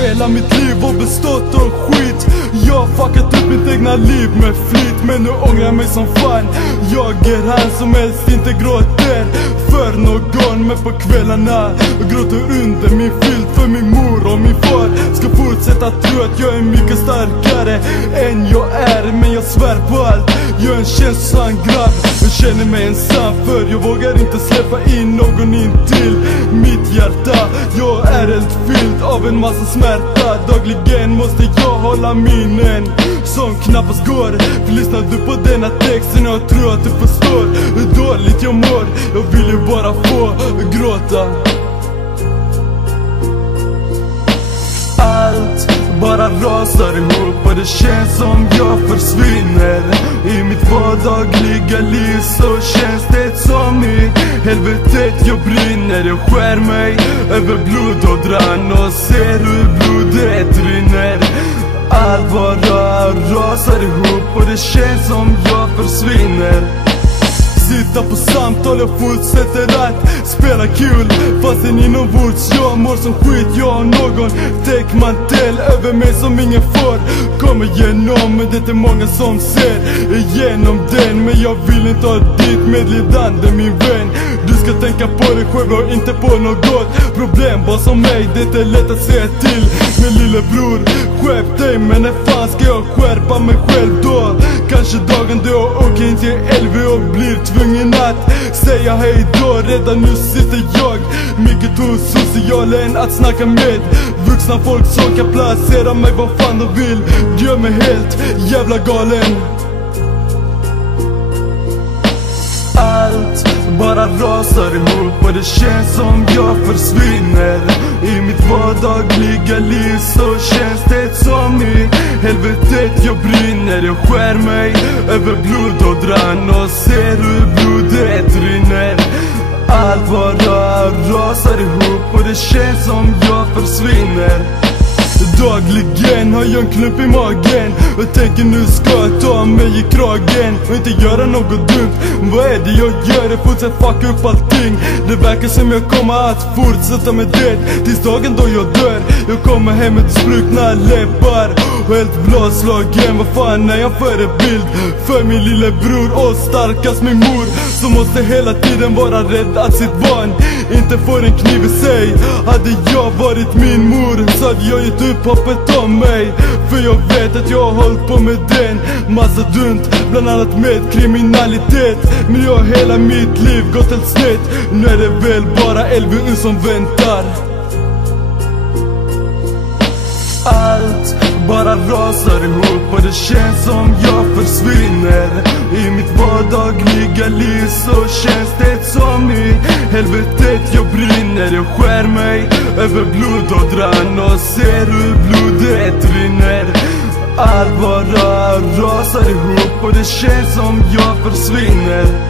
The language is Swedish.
Hela mitt liv har bestått av skit. Jag har fuckat upp mitt egna liv med flit, men nu ångrar jag mig som fan. Jag är han som helst inte gråter för någon, men på kvällarna gråter under min filt för min mor och min far. Ska fortsätta tro att jag är mycket starkare än jag är, men jag svär på allt. Jag är en känslosam grabb, jag känner mig ensam för jag vågar inte släppa in någon in till mitt hjärta. Jag är helt fylld av en massa smärta. Dagligen måste jag hålla minnen som knappast går. För lyssnar du på denna texten, jag tror att du förstår hur dåligt jag mår. Jag vill ju bara få gråta. Allt bara rasar ihop och det känns som jag försvinner. I mitt vardagliga liv så känns det som i helvetet jag brinner. Jag skär mig över blodådran och ser hur blodet rinner. Allt bara rasar ihop och det känns som jag försvinner. Sitta på samtal och fortsätter att spela kul fastän inombords jag mår som skit. Jag har någon täckmantel över mig som ingen får komma igenom, men det är många som ser igenom den. Men jag vill inte ha ditt medlidande min vän. Du ska tänka på dig själv och inte på något problem. Bara som mig, det är lätt att säga till. Men lillebror, skärp dig, men när fan ska jag skärpa mig själv då? Kanske dagen då jag åker in till LV och blir tvungen att säga hej då. Redan nu sitter jag mycket hos socialen att snacka med vuxna folk som kan placera mig vad fan de vill. Gör mig helt jävla galen. Allt bara rasar ihop och det känns som jag försvinner. I mitt vardagliga liv så känns det som i helvetet jag brinner. Jag skär mig över blodådran och ser hur blodet rinner. Allt bara rasar ihop och det känns som jag försvinner. Dagligen har jag en klump i magen och tänker nu ska jag ta mig i kragen och inte göra något dumt. Vad är det jag gör? Jag fortsätter fucka upp allting. Det verkar som jag kommer att fortsätta med det tills dagen då jag dör. Jag kommer hem med spruckna läppar och helt blåslagen. Vad fan är jag förebild för min lillebror och starkast min mor, som måste hela tiden vara rädd att sitt barn inte får en kniv i sig. Hade jag varit min mor så hade jag gett upp hoppet om mig, för jag vet att jag har hållit på med den massa dumt, bland annat med kriminalitet. Men jag har hela mitt liv gått helt snett. Nu är det väl bara LVU som väntar. Allt bara rasar ihop och det känns som jag försvinner. I mitt vardagliga liv så känns det som i helvetet jag brinner. Jag skär mig över blodådran och ser hur blodet rinner. Allt bara rasar ihop och det känns som jag försvinner.